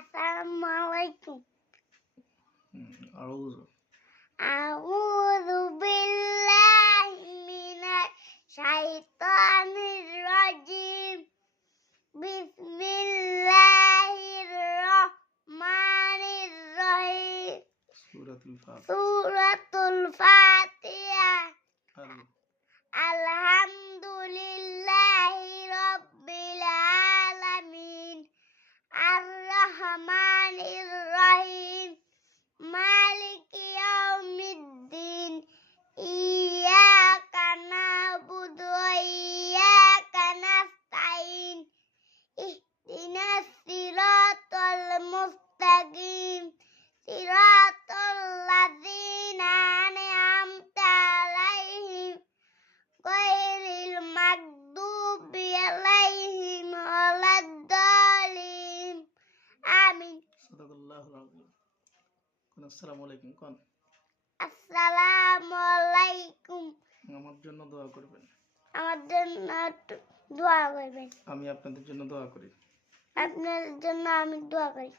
আসসালামু আলাইকুম। আউযু আউযু বিল্লাহি মিনাশ শাইতানির রাজিম। বিসমিল্লাহির রহমানির রহিম। সূরাতুল ফাতিহা। আলহামদুলিল্লাহি রাব্বিল আলামিন। আর-রহমানির রহিম। মালিকি ইয়াউমিদ্দিন। ইয়াকা না'বুদু ওয়া ইয়াকা নাস্তাইন। ইহদিনাস সিরাতাল মুস্তাকিম। সিরাতাল লাযিনা আন'আমতা আলাইহিম গায়রিল মাগদুবি আলাইহিম ওয়ালাদ-দালিন। আমিন। সাদাকাল্লাহুল আযীম। আসসালামু আলাইকুম কোন। আসসালামু আলাইকুম। আমার জন্য দোয়া করবেন। আমার জন্য দোয়া করবেন। আমি আপনাদের জন্য দোয়া করি। আপনার জন্য আমি দোয়া করি।